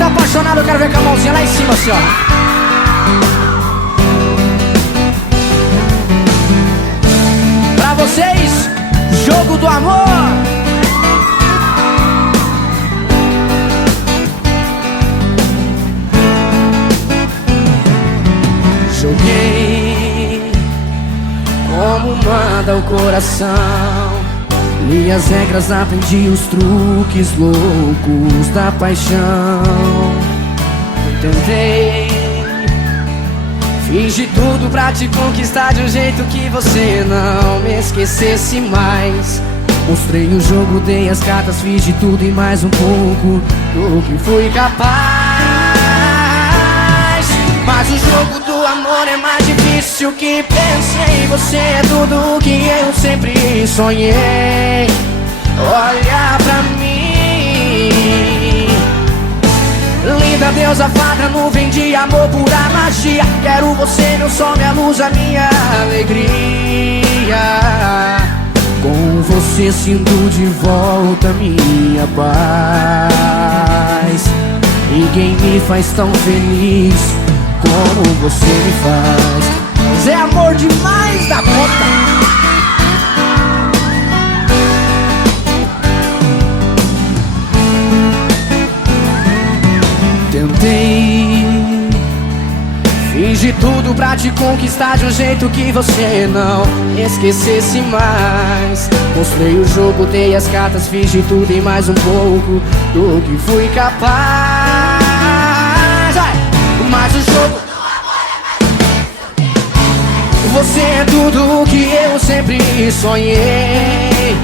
tá apaixonado, eu quero ver com a mãozinha lá em cima, assim, ó. Pra vocês, Jogo do Amor. Joguei como manda o coração, li as regras, aprendi os truques loucos da paixão. Tentei, fiz de tudo pra te conquistar de um jeito que você não me esquecesse mais. Mostrei o jogo, dei as cartas, fiz de tudo e mais um pouco do que fui capaz. Mas o jogo do amor é mais difícil que pensei. Você é tudo o que eu sempre sonhei. Olha pra mim, linda deusa fada, nuvem de amor, pura magia. Quero você, meu sol, minha luz, a minha alegria. Com você sinto de volta minha paz. Ninguém me faz tão feliz como você me faz. Mas é amor demais da conta. Tentei, fiz de tudo pra te conquistar de um jeito que você não esquecesse mais. Mostrei o jogo, dei as cartas, fiz de tudo e mais um pouco do que fui capaz. Mas o jogo do amor é mais... Você é tudo o que eu sempre sonhei.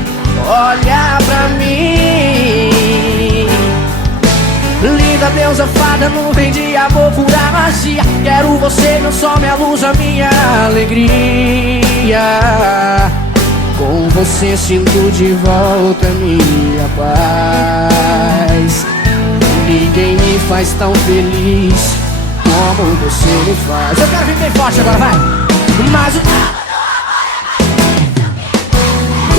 Olha pra mim, linda deusa fada, nuvem de amor, pura magia. Quero você, meu sol, minha luz, a minha alegria. Com você sinto de volta minha paz. Ninguém me faz tão feliz como você me faz. Eu quero vir bem forte agora, vai. Mas o...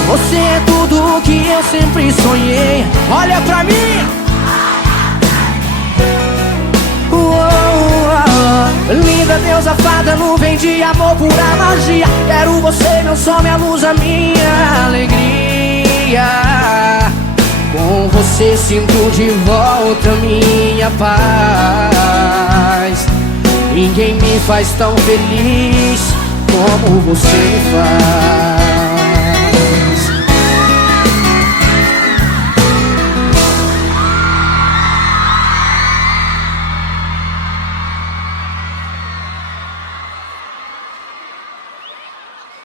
Você é tudo o que eu sempre sonhei. Olha pra mim. Linda deusa fada, nuvem de amor, pura magia. Quero você, meu sol, minha luz, a minha alegria. Com você sinto de volta minha paz. Ninguém me faz tão feliz como você me faz.